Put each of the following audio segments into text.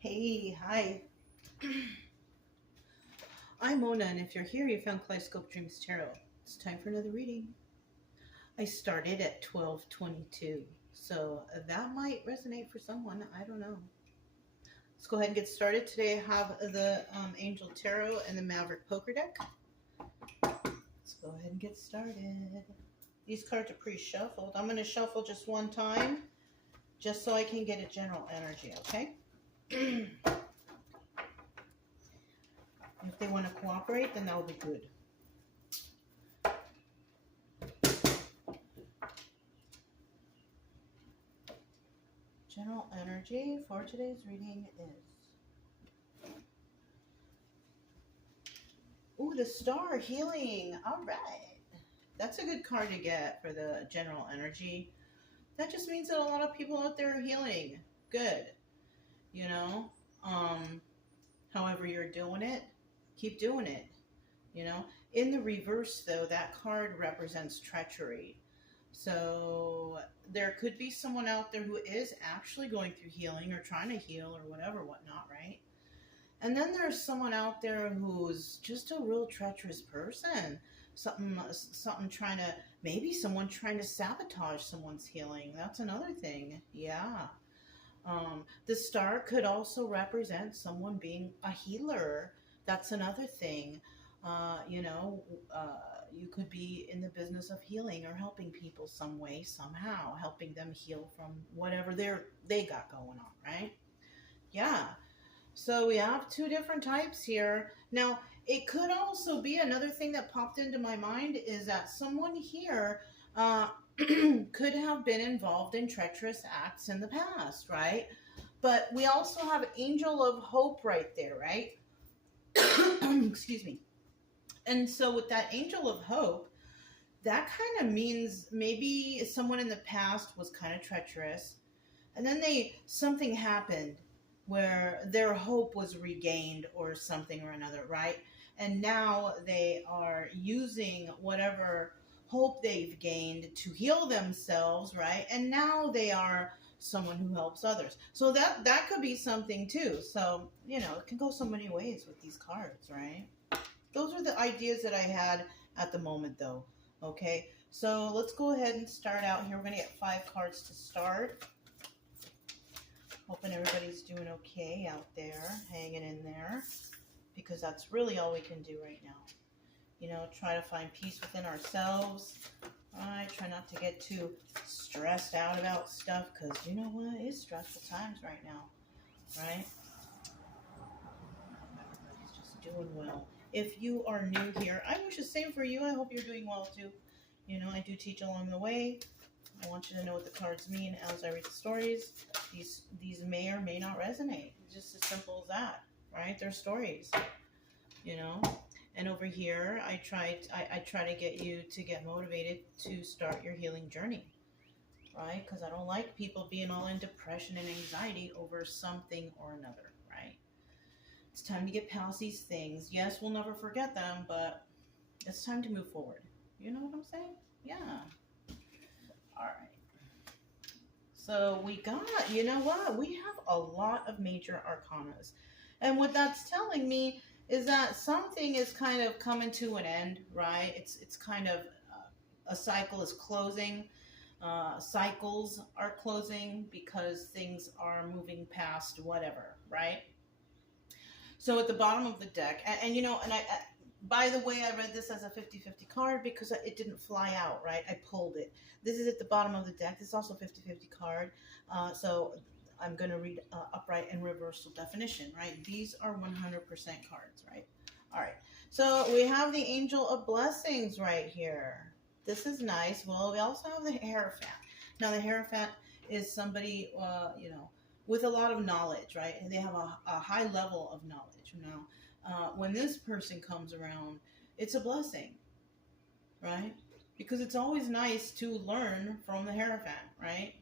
Hey, hi. I'm Mona, and if you're here, you found Kaleidoscope Dreams Tarot. It's time for another reading. I started at 12:22, so that might resonate for someone. I don't know. Let's go ahead and get started. Today I have the Angel Tarot and the Maverick Poker deck. Let's go ahead and get started. These cards are pre-shuffled. I'm going to shuffle just one time, just so I can get a general energy, okay? If they want to cooperate, then that will be good. General energy for today's reading is... Ooh, the Star, healing. All right. That's a good card to get for the general energy. That just means that a lot of people out there are healing. Good. You know? However you're doing it, keep doing it. You know? In the reverse, though, that card represents treachery. So there could be someone out there who is actually going through healing or trying to heal or whatever, whatnot, right? And then there's someone out there who's just a real treacherous person. Something trying to, maybe someone trying to sabotage someone's healing. That's another thing. Yeah. The Star could also represent someone being a healer. That's another thing. You could be in the business of healing or helping people some way, somehow, helping them heal from whatever they got going on, right? Yeah. So we have two different types here. Now, it could also be another thing that popped into my mind is that someone here could have been involved in treacherous acts in the past, right? But we also have Angel of Hope right there, right? Excuse me. And so with that Angel of Hope, that kind of means maybe someone in the past was kind of treacherous, and then something happened where their hope was regained or something or another, right? And now they are using whatever hope they've gained to heal themselves, right? And now they are someone who helps others. So that could be something too. So, it can go so many ways with these cards, right? Those are the ideas that I had at the moment, though. Okay, so let's go ahead and start out here. We're going to get 5 cards to start. Hoping everybody's doing okay out there, hanging in there, because that's really all we can do right now. Try to find peace within ourselves. All right, try not to get too stressed out about stuff, because you know what? It's stressful times right now, right? Everybody's just doing well. If you are new here, I wish the same for you. I hope you're doing well too. I do teach along the way. I want you to know what the cards mean as I read the stories. These may or may not resonate. It's just as simple as that, right? They're stories, And over here, I try to get you to get motivated to start your healing journey, right? Because I don't like people being all in depression and anxiety over something or another, right? It's time to get past these things. Yes, we'll never forget them, but it's time to move forward. You know what I'm saying? Yeah. All right. So we got, you know what? We have a lot of major arcanas. And what that's telling me is that something is kind of coming to an end, right? It's kind of a cycle is closing. Cycles are closing because things are moving past whatever, right? So at the bottom of the deck, and I by the way, I read this as a 50-50 card because it didn't fly out, right? I pulled it. This is at the bottom of the deck. This is also a 50-50 card. So I'm going to read upright and reversal definition, right? These are 100% cards, right? All right. So we have the Angel of Blessings right here. This is nice. Well, we also have the Hierophant. Now, the Hierophant is somebody, with a lot of knowledge, right? And they have a high level of knowledge. When this person comes around, it's a blessing, right? Because it's always nice to learn from the Hierophant, right?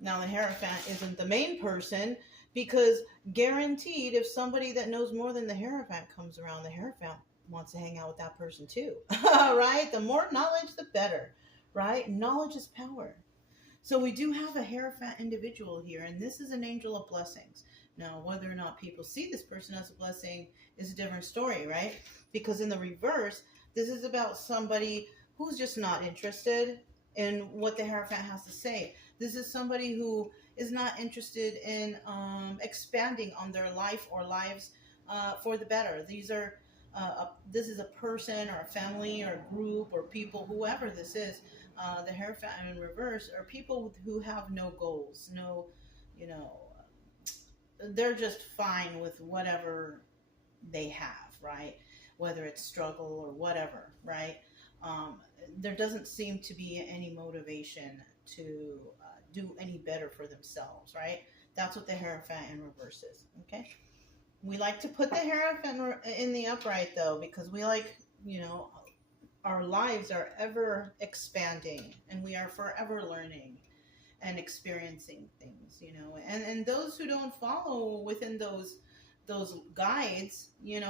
Now, the Hierophant isn't the main person because guaranteed if somebody that knows more than the Hierophant comes around, the Hierophant wants to hang out with that person too, right? The more knowledge, the better, right? Knowledge is power. So we do have a Hierophant individual here, and this is an angel of blessings. Now, whether or not people see this person as a blessing is a different story, right? Because in the reverse, this is about somebody who's just not interested in what the Hierophant has to say. This is somebody who is not interested in expanding on their life or lives for the better. This is a person or a family or a group or people, whoever this is. The Hierophant in reverse are people who have no goals, no, they're just fine with whatever they have, right? Whether it's struggle or whatever, right? There doesn't seem to be any motivation to do any better for themselves, right? That's what the Hierophant in reverse is, okay? We like to put the Hierophant in the upright, though, because we like, our lives are ever expanding and we are forever learning and experiencing things, and those who don't follow within those guides,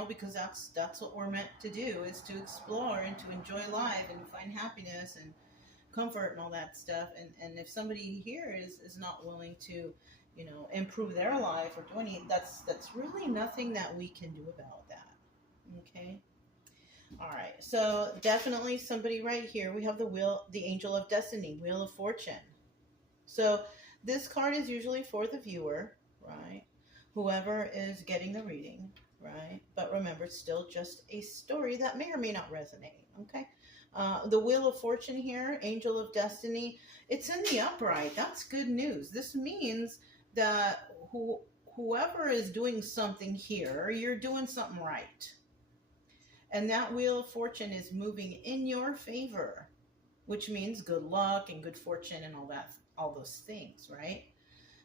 because that's what we're meant to do, is to explore and to enjoy life and find happiness and comfort and all that stuff. And if somebody here is not willing to, improve their life or do any, that's really nothing that we can do about that. Okay. All right. So definitely somebody right here. We have the Angel of Destiny, Wheel of Fortune. So this card is usually for the viewer, right? Whoever is getting the reading, right? But remember, it's still just a story that may or may not resonate, okay? The Wheel of Fortune here, Angel of Destiny, it's in the upright. That's good news. This means that whoever is doing something here, you're doing something right. And that Wheel of Fortune is moving in your favor, which means good luck and good fortune and all those things, right?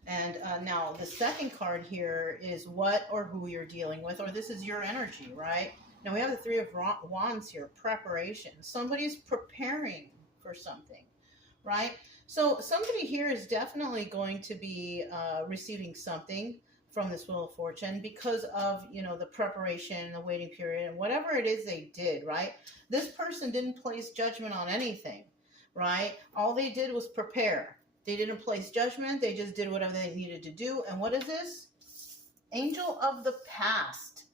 And now the second card here is what or who you're dealing with, or this is your energy, right? Now we have the Three of Wands here, preparation. Somebody's preparing for something, right? So somebody here is definitely going to be receiving something from this Wheel of Fortune because of, the preparation, the waiting period, and whatever it is they did, right? This person didn't place judgment on anything, right? All they did was prepare. They didn't place judgment. They just did whatever they needed to do. And what is this? Angel of the past.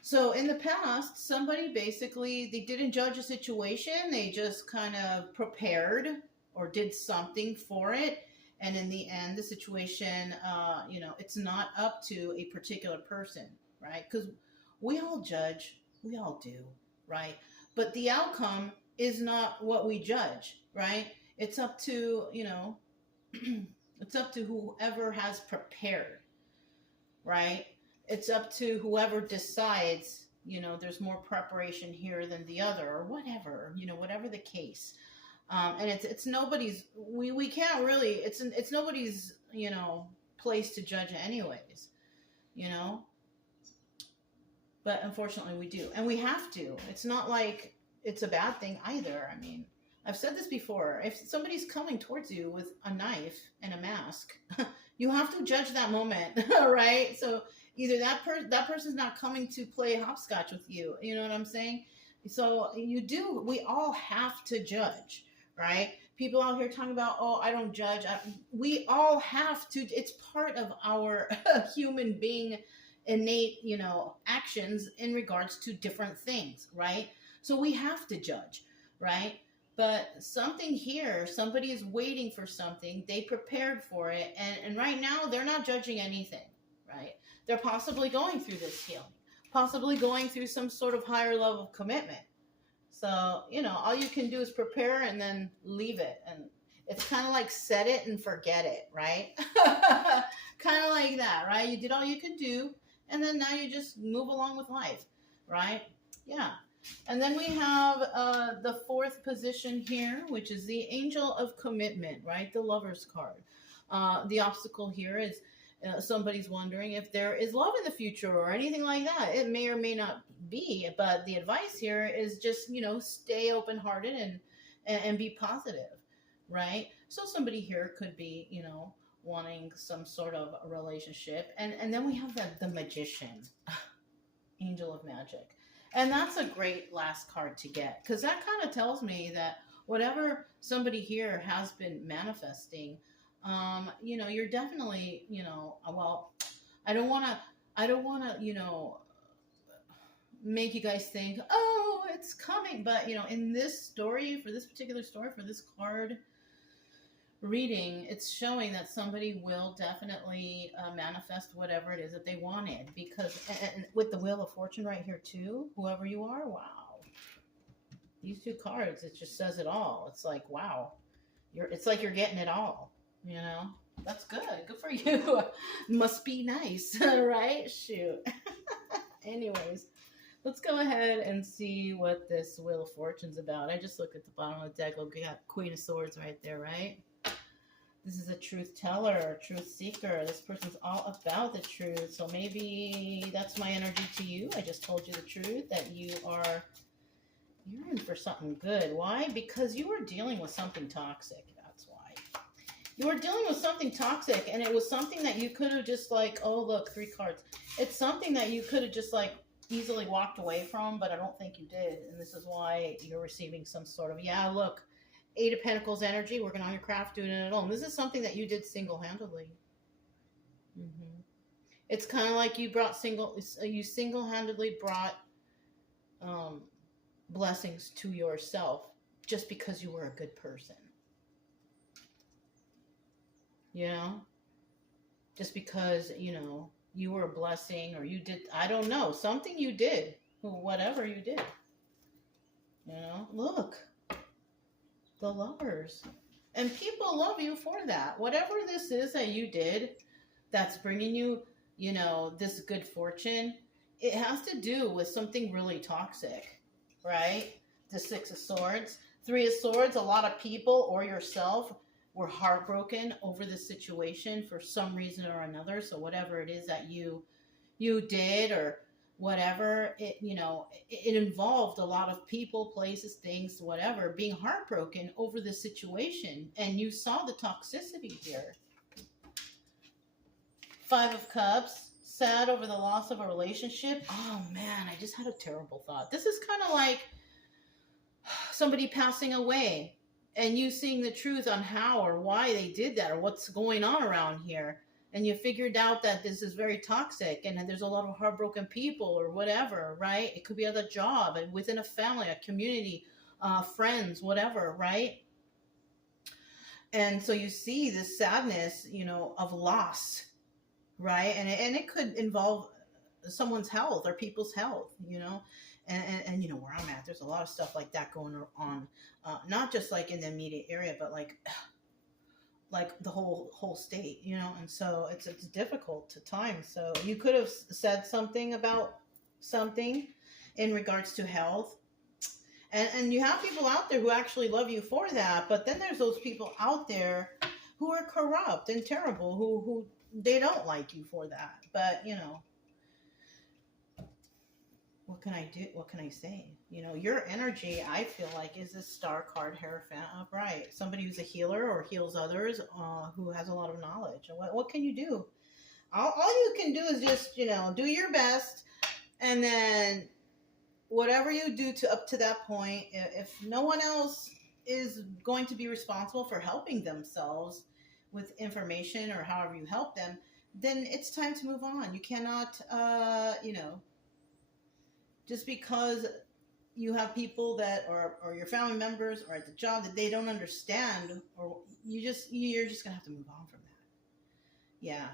So in the past, somebody basically, they didn't judge a situation. They just kind of prepared or did something for it. And in the end, the situation, it's not up to a particular person, right? Because we all judge. We all do, right? But the outcome is not what we judge, right? It's up to, it's up to whoever has prepared, right? It's up to whoever decides, there's more preparation here than the other or whatever, whatever the case. And it's nobody's, we can't really, it's nobody's, place to judge anyways, but unfortunately we do. And we have to. It's not like it's a bad thing either. I mean, I've said this before. If somebody's coming towards you with a knife and a mask, you have to judge that moment, right? So either that person's not coming to play hopscotch with you. You know what I'm saying? So we all have to judge, right? People out here talking about, oh, I don't judge. We all have to. It's part of our human being innate, actions in regards to different things, right? So we have to judge, right? But something here, somebody is waiting for something. They prepared for it. And right now, they're not judging anything, right? They're possibly going through this healing, possibly going through some sort of higher level of commitment. So, all you can do is prepare and then leave it. And it's kind of like set it and forget it, right? Kind of like that, right? You did all you could do. And then now you just move along with life, right? Yeah. And then we have the fourth position here, which is the Angel of Commitment, right? The Lover's card. The obstacle here is somebody's wondering if there is love in the future or anything like that. It may or may not be, but the advice here is just, stay open-hearted and be positive, right? So somebody here could be, wanting some sort of a relationship. And then we have the Magician, Angel of Magic. And that's a great last card to get, because that kind of tells me that whatever somebody here has been manifesting, you know, you're definitely, you know, well, I don't want to, you know, make you guys think, oh, it's coming. But, you know, in this story, for this particular story, for this card reading, it's showing that somebody will definitely manifest whatever it is that they wanted. Because, and with the Wheel of Fortune right here, too, whoever you are, wow. These two cards, it just says it all. It's like, wow. It's like you're getting it all, you know? That's good. Good for you. Must be nice, right? Shoot. Anyways, let's go ahead and see what this Wheel of Fortune's about. I just looked at the bottom of the deck. Look, we got Queen of Swords right there, right? This is a truth teller, truth seeker. This person's all about the truth. So maybe that's my energy to you. I just told you the truth, that you're in for something good. Why? Because you were dealing with something toxic. That's why. You were dealing with something toxic, and it was something that you could have just like, oh, look, 3 cards. It's something that you could have just like easily walked away from, but I don't think you did. And this is why you're receiving some sort of, yeah, look, 8 of Pentacles energy, working on your craft, doing it alone. This is something that you did single-handedly. It's kind of like you single-handedly brought blessings to yourself just because you were a good person. You know? Just because, you know, you were a blessing, or you did, I don't know, something you did, whatever you did. You know? Look. The Lovers. And people love you for that. Whatever this is that you did that's bringing you, you know, this good fortune, it has to do with something really toxic, right? The 6 of Swords. 3 of Swords, a lot of people or yourself were heartbroken over the situation for some reason or another. So whatever it is that you did, or whatever, it, you know, it involved a lot of people, places, things, whatever, being heartbroken over the situation. And you saw the toxicity here. 5 of Cups, sad over the loss of a relationship. Oh man, I just had a terrible thought. This is kind of like somebody passing away and you seeing the truth on how or why they did that, or what's going on around here. And you figured out that this is very toxic, and there's a lot of heartbroken people or whatever, right? It could be at a job, and within a family, a community, friends, whatever, right? And so you see this sadness, you know, of loss, right? And it could involve someone's health or people's health, you know? And you know, where I'm at, there's a lot of stuff like that going on, not just like in the immediate area, but like the whole state, you know. And so it's difficult to time. So you could have said something about something in regards to health, and you have people out there who actually love you for that. But then there's those people out there who are corrupt and terrible, who they don't like you for that. But you know, what can I do? What can I say? You know, your energy, I feel like, is this Star card, Hierophant upright. Somebody who's a healer or heals others, who has a lot of knowledge. And what can you do? All you can do is just, you know, do your best. And then whatever you do up to that point, if no one else is going to be responsible for helping themselves with information or however you help them, then it's time to move on. You cannot, you know, just because you have people that or your family members or at the job that they don't understand, or you're just gonna have to move on from that. Yeah,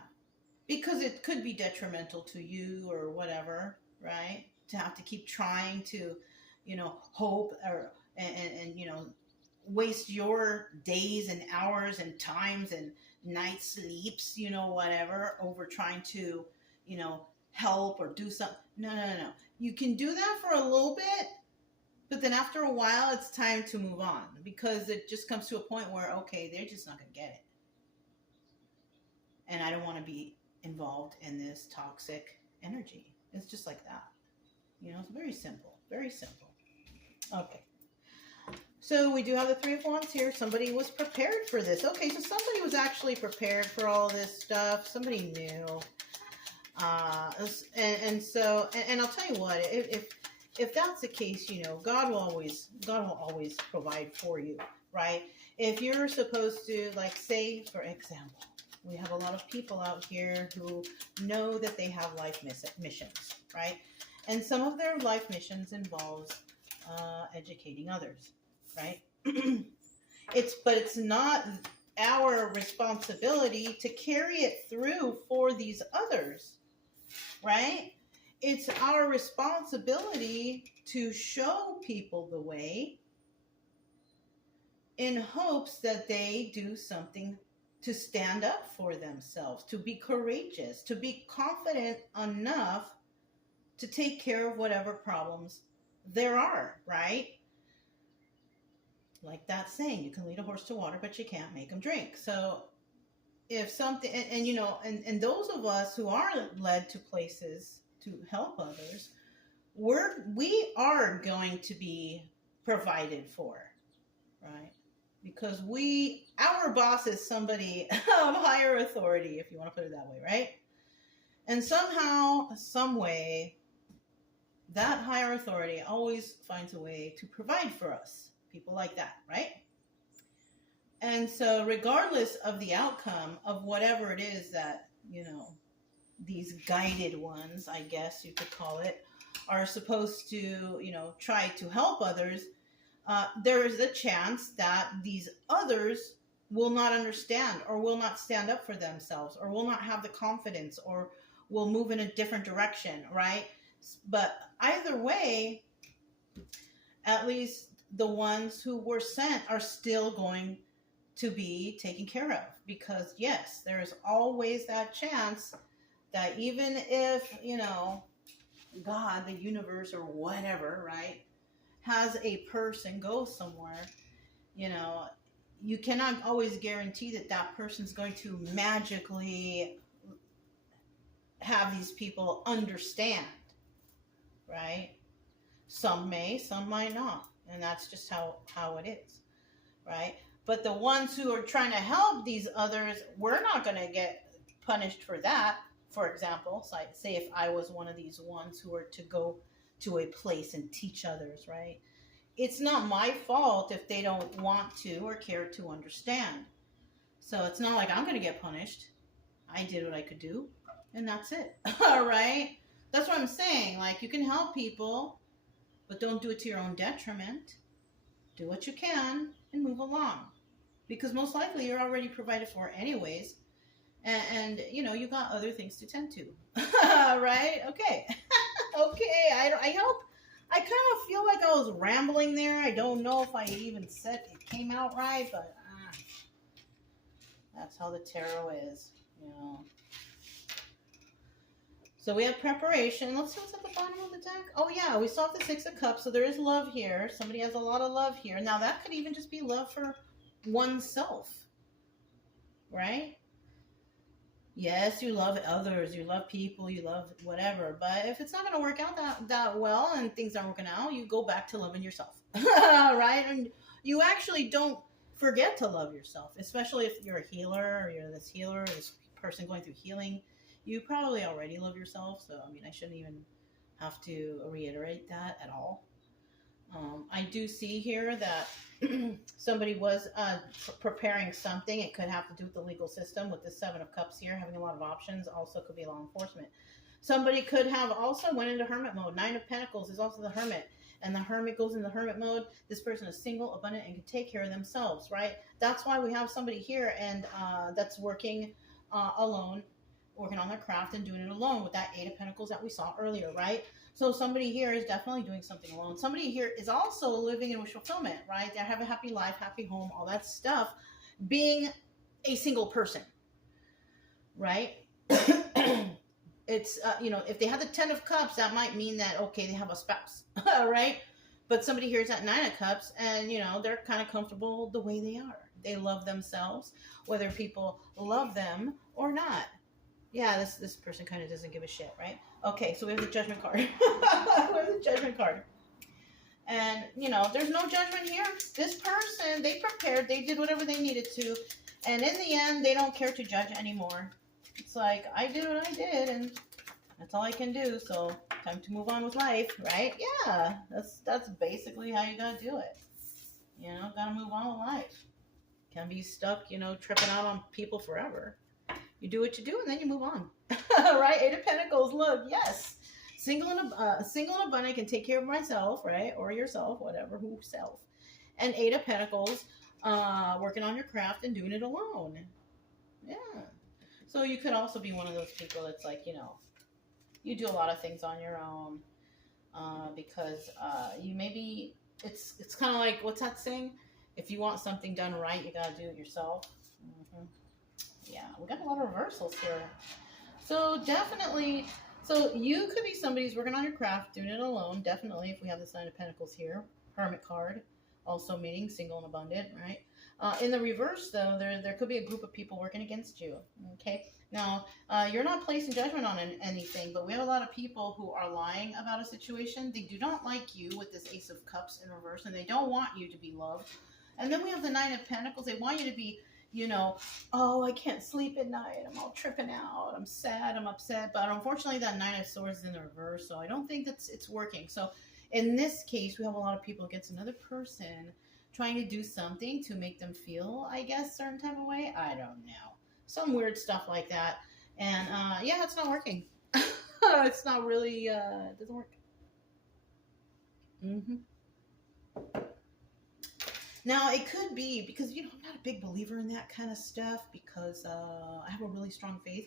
because it could be detrimental to you or whatever, right? To have to keep trying to, you know, hope or and you know, waste your days and hours and times and night sleeps, you know, whatever, over trying to, you know, help or do something. No. You can do that for a little bit, but then after a while, it's time to move on, because it just comes to a point where, okay, they're just not going to get it. And I don't want to be involved in this toxic energy. It's just like that. You know, it's very simple. Very simple. Okay. So we do have the 3 of Wands here. Somebody was prepared for this. Okay, so somebody was actually prepared for all this stuff. Somebody knew. And I'll tell you what, if if that's the case, you know, God will always provide for you, right? If you're supposed to, like, say, for example, we have a lot of people out here who know that they have life missions, right? And some of their life missions involves educating others, right? But it's not our responsibility to carry it through for these others, right? It's our responsibility to show people the way in hopes that they do something to stand up for themselves, to be courageous, to be confident enough to take care of whatever problems there are, right? Like that saying, you can lead a horse to water, but you can't make him drink. So if something, and you know, and those of us who are led to places to help others, we are going to be provided for, right? Because our boss is somebody of higher authority, if you want to put it that way, right? And somehow, some way, that higher authority always finds a way to provide for us. People like that, right? And so regardless of the outcome of whatever it is that, you know, these guided ones, I guess you could call it, are supposed to, you know, try to help others, there is a chance that these others will not understand or will not stand up for themselves or will not have the confidence or will move in a different direction, right? But either way, at least the ones who were sent are still going to be taken care of, because yes, there is always that chance that even if, you know, God, the universe or whatever, right, has a person go somewhere, you know, you cannot always guarantee that that person's going to magically have these people understand, right? Some may, some might not. And that's just how it is, right? But the ones who are trying to help these others, we're not going to get punished for that. For example, so say if I was one of these ones who were to go to a place and teach others, right? It's not my fault if they don't want to or care to understand. So it's not like I'm going to get punished. I did what I could do, and that's it. All right? That's what I'm saying. Like, you can help people, but don't do it to your own detriment. Do what you can and move along. Because most likely you're already provided for anyways. And you know, you got other things to tend to. Right? Okay. Okay. I hope, I kind of feel like I was rambling there. I don't know if I even said it came out right, but that's how the tarot is, you know. So we have preparation. Let's see what's at the bottom of the deck. Oh yeah, we saw the Six of Cups, so there is love here. Somebody has a lot of love here. Now that could even just be love for oneself, right? Yes, you love others, you love people, you love whatever. But if it's not going to work out that well and things aren't working out, you go back to loving yourself, right? And you actually don't forget to love yourself, especially if you're a healer or you're this healer, this person going through healing. You probably already love yourself, so I mean, I shouldn't even have to reiterate that at all. I do see here that somebody was preparing something. It could have to do with the legal system with the Seven of Cups here, having a lot of options. Also could be law enforcement. Somebody could have also went into hermit mode. Nine of Pentacles is also the hermit. And the hermit goes into hermit mode. This person is single, abundant, and can take care of themselves, right? That's why we have somebody here and that's working alone, working on their craft and doing it alone with that Eight of Pentacles that we saw earlier, right? So somebody here is definitely doing something alone. Somebody here is also living in wish fulfillment, right? They have a happy life, happy home, all that stuff, being a single person, right? It's, you know, if they have the Ten of Cups, that might mean that, okay, they have a spouse, right? But somebody here is at Nine of Cups and, you know, they're kind of comfortable the way they are. They love themselves, whether people love them or not. Yeah, this person kind of doesn't give a shit, right? Okay, so we have the Judgment card. We have the Judgment card. And, you know, there's no judgment here. This person, they prepared, they did whatever they needed to. And in the end, they don't care to judge anymore. It's like, I did what I did, and That's all I can do. So time to move on with life, right? Yeah, that's basically how you gotta do it. You know, gotta move on with life. Can't be stuck, you know, tripping out on people forever. You do what you do, and then you move on. Right? Eight of Pentacles. Look, yes, single and abundant, can take care of myself, right, or yourself, whatever, who self. And Eight of Pentacles, working on your craft and doing it alone. Yeah. So you could also be one of those people that's like, you know, you do a lot of things on your own, because you maybe it's kind of like, what's that saying? If you want something done right, you gotta do it yourself. Mm-hmm. Yeah, we got a lot of reversals here. So definitely, so you could be somebody who's working on your craft, doing it alone. Definitely, if we have this Nine of Pentacles here, Hermit card, also meaning single and abundant, right? In the reverse, though, there could be a group of people working against you. Okay, now you're not placing judgment on anything, but we have a lot of people who are lying about a situation. They do not like you with this Ace of Cups in reverse, and they don't want you to be loved. And then we have the Nine of Pentacles. They want you to be, you know, oh, I can't sleep at night. I'm all tripping out. I'm sad. I'm upset. But unfortunately, that Nine of Swords is in the reverse, so I don't think it's working. So in this case, we have a lot of people against another person trying to do something to make them feel, I guess, certain type of way. I don't know. Some weird stuff like that. And yeah, it's not working. It's not really, it doesn't work. Now, it could be because, you know, I'm not a big believer in that kind of stuff because I have a really strong faith.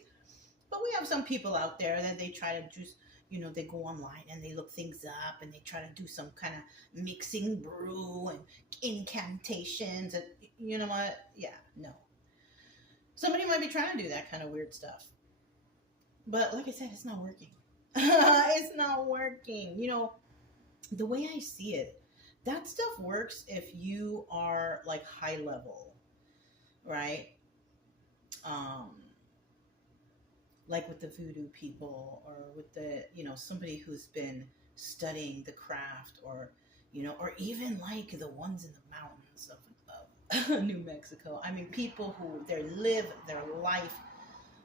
But we have some people out there that they try to just, you know, they go online and they look things up and they try to do some kind of mixing brew and incantations. And you know what? Yeah, no. Somebody might be trying to do that kind of weird stuff. But like I said, it's not working. It's not working. You know, the way I see it, that stuff works if you are like high level, right? Like with the voodoo people or with the, you know, somebody who's been studying the craft, or, you know, or even like the ones in the mountains of New Mexico. I mean, people who they live their life,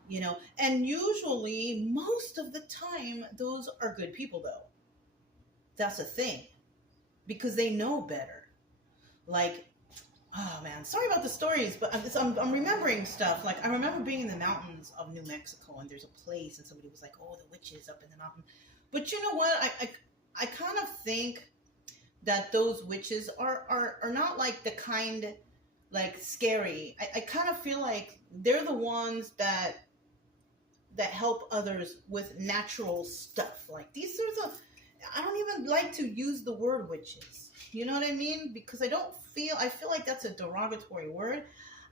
you know, and usually most of the time, those are good people though. That's a thing. Because they know better. Like, oh man, sorry about the stories, but I'm remembering stuff. Like, I remember being in the mountains of New Mexico, and there's a place, and somebody was like, oh, the witches up in the mountain. But you know what? I kind of think that those witches are not like the kind, like, scary. I kind of feel like they're the ones that help others with natural stuff. Like, these are the... I don't even like to use the word witches. You know what I mean? Because I feel like that's a derogatory word.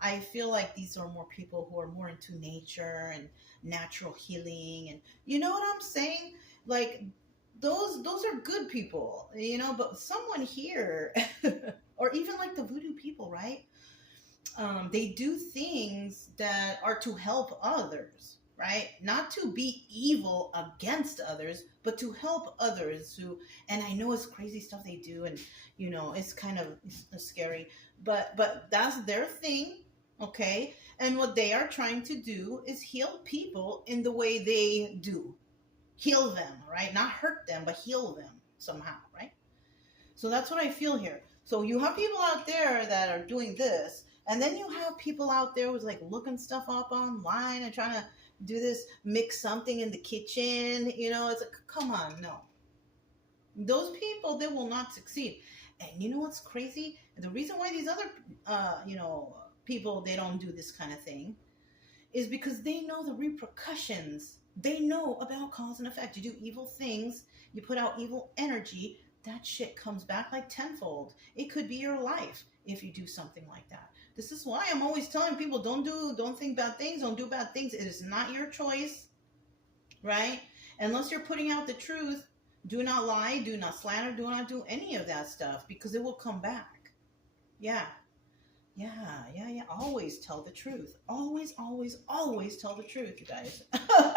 I feel like these are more people who are more into nature and natural healing. And you know what I'm saying? Like, those are good people, you know, but someone here, or even like the voodoo people, right? They do things that are to help others. Right? Not to be evil against others, but to help others who, and I know it's crazy stuff they do, and, you know, it's kind of scary, but that's their thing, okay? And what they are trying to do is heal people in the way they do. Heal them, right? Not hurt them, but heal them somehow, right? So that's what I feel here. So you have people out there that are doing this, and then you have people out there who's like looking stuff up online and trying to do this, mix something in the kitchen, you know, it's like, come on, no. Those people, they will not succeed. And you know what's crazy? The reason why these other, you know, people, they don't do this kind of thing is because they know the repercussions. They know about cause and effect. You do evil things, you put out evil energy, that shit comes back like tenfold. It could be your life if you do something like that. This is why I'm always telling people, don't think bad things, don't do bad things. It is not your choice, right? Unless you're putting out the truth, do not lie, do not slander, do not do any of that stuff, because it will come back. Yeah. Always tell the truth. Always tell the truth, you guys.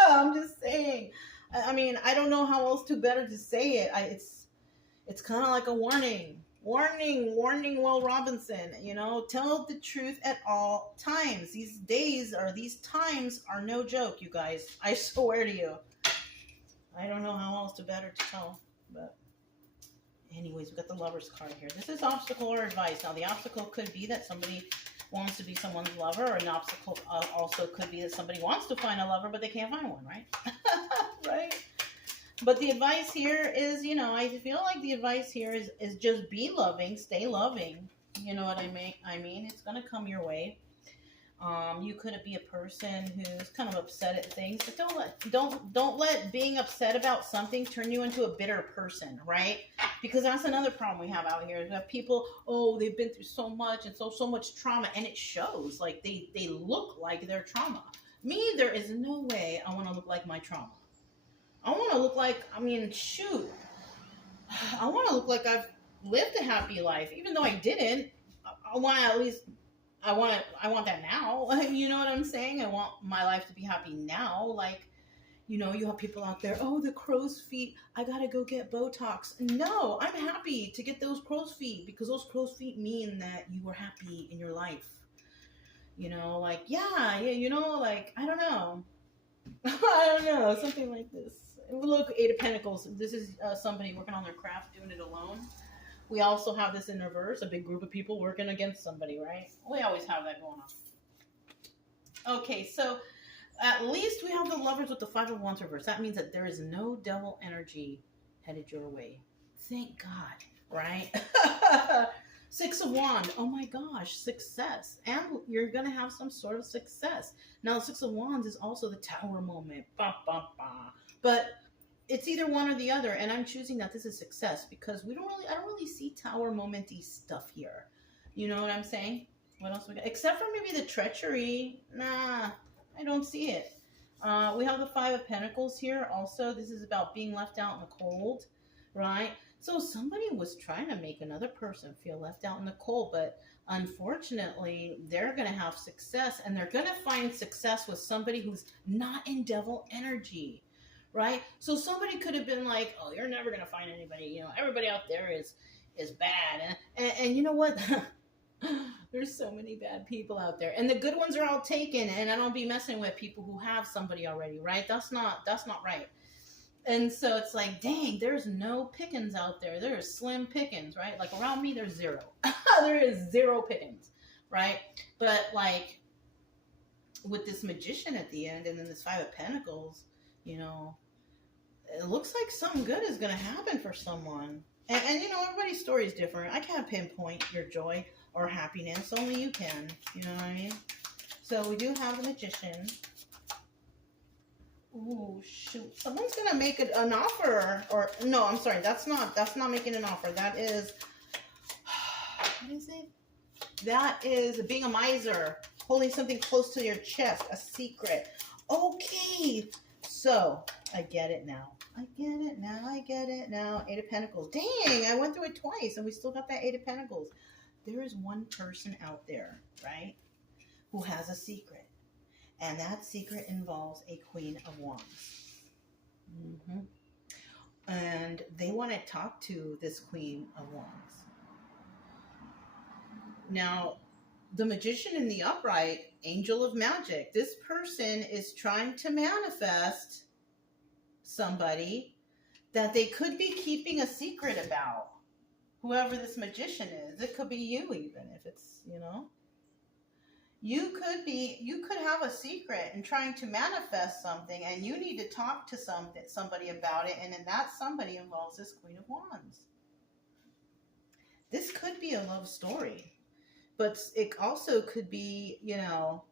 I'm just saying. I mean, I don't know how else to better to say it. It's kind of like a warning. Warning, Will Robinson, you know, tell the truth at all times. These days, or these times, are no joke, you guys. I swear to you. I don't know how else to better to tell, but anyways, we got the Lover's card here. This is obstacle or advice. Now, the obstacle could be that somebody wants to be someone's lover, or an obstacle also could be that somebody wants to find a lover, but they can't find one, right? Right? But the advice here is, you know, I feel like the advice here is just be loving, stay loving. You know what I mean? It's going to come your way. You could be a person who's kind of upset at things, but don't let being upset about something turn you into a bitter person, right? Because that's another problem we have out here. We have people, oh, they've been through so much and so much trauma, and it shows. Like they look like their trauma. Me, there is no way I want to look like my trauma. I want to look like, shoot, I want to look like I've lived a happy life, even though I didn't. I want to at least. I want that now. You know what I'm saying? I want my life to be happy now. Like, you know, you have people out there, oh, the crow's feet, I gotta go get Botox. No, I'm happy to get those crow's feet because those crow's feet mean that you were happy in your life. You know, like, yeah, you know, like, I don't know. I don't know, something like this. Look, Eight of Pentacles. This is somebody working on their craft, doing it alone. We also have this in reverse, a big group of people working against somebody, right? We always have that going on. Okay, so at least we have the Lovers with the Five of Wands reverse. That means that there is no devil energy headed your way. Thank God, right? Six of Wands. Oh my gosh, success. And you're going to have some sort of success. Now, the Six of Wands is also the Tower moment. Bah, bah, bah. But it's either one or the other, and I'm choosing that this is success because I don't really see Tower momenty stuff here. You know what I'm saying? What else we got? Except for maybe the treachery. Nah, I don't see it. We have the Five of Pentacles here. Also, this is about being left out in the cold, right? So somebody was trying to make another person feel left out in the cold, but unfortunately, they're going to have success, and they're going to find success with somebody who's not in devil energy. Right? So somebody could have been like, oh, you're never going to find anybody. You know, everybody out there is bad. And you know what? There's so many bad people out there. And the good ones are all taken. And I don't be messing with people who have somebody already, right? That's not right. And so it's like, dang, there's no pickings out there. There is slim pickings, right? Like around me, there's zero. There is zero pickings, right? But like with this Magician at the end and then this Five of Pentacles, you know, it looks like something good is going to happen for someone. And, you know, everybody's story is different. I can't pinpoint your joy or happiness. Only you can. You know what I mean? So we do have the Magician. Ooh, shoot. Someone's going to make an offer. Or, no, I'm sorry. That's not making an offer. That is, what is it? That is being a miser. Holding something close to your chest. A secret. Okay. So, I get it now. I get it now. Eight of Pentacles. Dang, I went through it twice and we still got that Eight of Pentacles. There is one person out there, right, who has a secret. And that secret involves a Queen of Wands. And they want to talk to this Queen of Wands. Now, the Magician in the upright, Angel of Magic. This person is trying to manifest somebody that they could be keeping a secret about. Whoever this Magician is. It could be you even, if it's, you know. You could have a secret and trying to manifest something, and you need to talk to somebody about it, and then that somebody involves this Queen of Wands. This could be a love story. But it also could be, you know,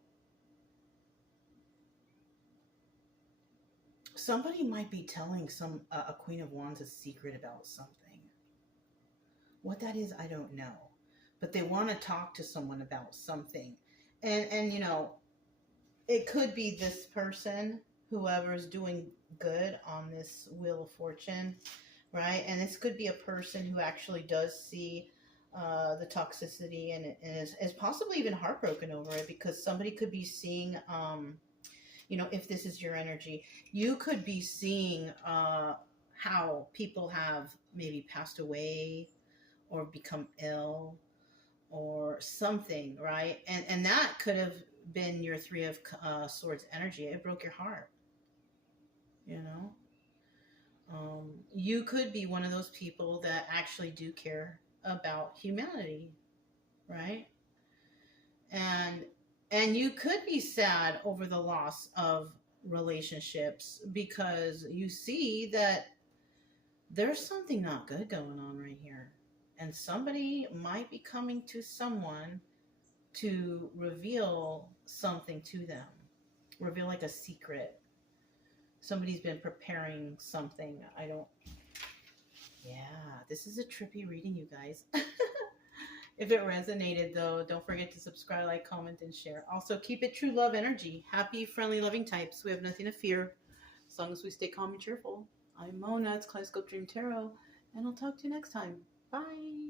somebody might be telling a Queen of Wands a secret about something. What that is, I don't know. But they want to talk to someone about something. And you know, it could be this person, whoever's doing good on this Wheel of Fortune, right? And this could be a person who actually does see the toxicity and is possibly even heartbroken over it, because somebody could be seeing, you know, if this is your energy, you could be seeing how people have maybe passed away or become ill or something, right? And that could have been your Three of Swords energy. It broke your heart, you know? You could be one of those people that actually do care about humanity, right? And you could be sad over the loss of relationships because you see that there's something not good going on right here. And somebody might be coming to someone to reveal something to them, reveal like a secret. Somebody's been preparing something. I don't, yeah, this is a trippy reading, you guys. If it resonated, though, don't forget to subscribe, like, comment, and share. Also, keep it true love energy. Happy, friendly, loving types. We have nothing to fear as long as we stay calm and cheerful. I'm Mona. It's Kaleidoscope Dream Tarot, and I'll talk to you next time. Bye.